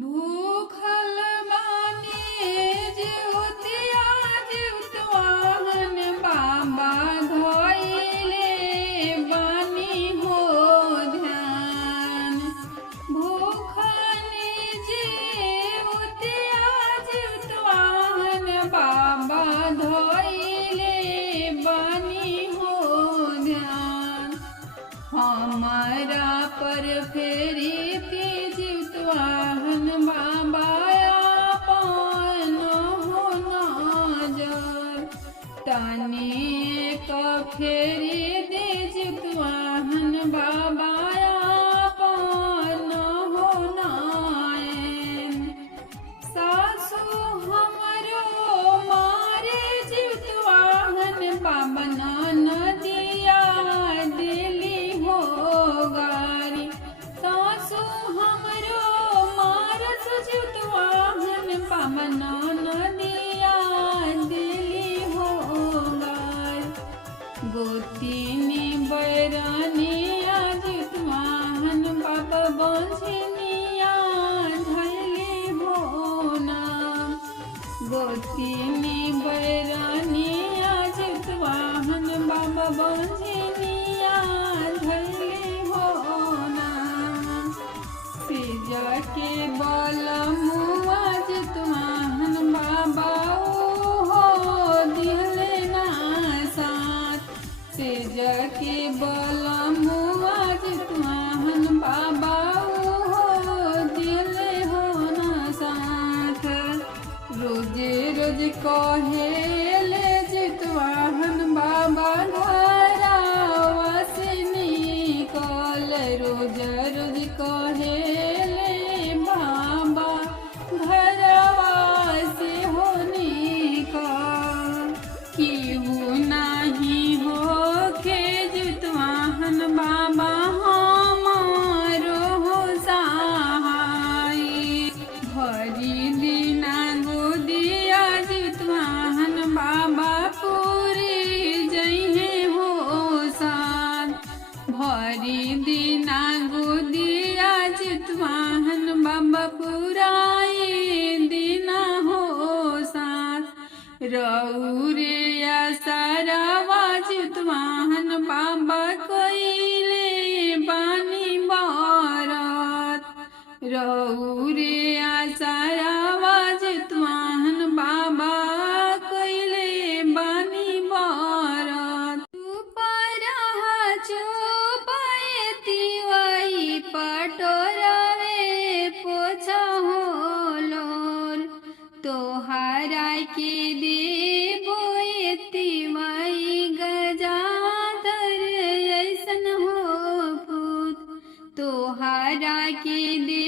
भूखल बानी जीवतिया जीवतवाहन बाबा धइले बानी हो ध्यान। भूखनी जीवतिया जीवतवाहन बाबा धइले बानी हो ध्यान। हमारा पर फेरी जीवतवाहन बाबा आपन हो नजर। तनी का फेरी दे जीवतवाहन बाबा आपन हो नयन। सासु हमरो मारे जीवतवाहन बाबा नदिया दिली हो गारी। सासु हमरो मारस जीवतवाहन बाबा नदिया दिली हो गारी। गोतिनी बैरानिया जीवतवाहन बाबा बंझनिया धइली हो नाम। गोतिनी बैरानिया जीवतवाहन बाबा बंझनिया धइली हो नाम। सिजा के बलमुआ जीवतवाहन बाबा हो दिहले ना साथ। सिजा के बलमुआ जीवतवाहन बाबा हो दिहले हो ना साथ। रोजे रोज कहेले जीवतवाहन बाबा घरवा से निकल। रोज रोज कहेले बाबा घरवा से हो निकल। केहू नहीं होखे जीवतवाहन बाबा हमारो हो सहाय। भरी दिना गोदिया जीवतवाहन बाबा पूरी जइहे हो साथ। भरी दिना गोदिया जीवतवाहन बाबा पुराई दिना हो साथ। रौरे असरवा जीवतवाहन बाबा कइले बानी बरत। रौरे असरवा जीवतवाहन बाबा कइले बानी बरत। चुपयतिवई पटोरवे पोछा होलोर। तोहरा के देबो एतिवई गजाधर ऐसन हो पूत। तोहरा के दे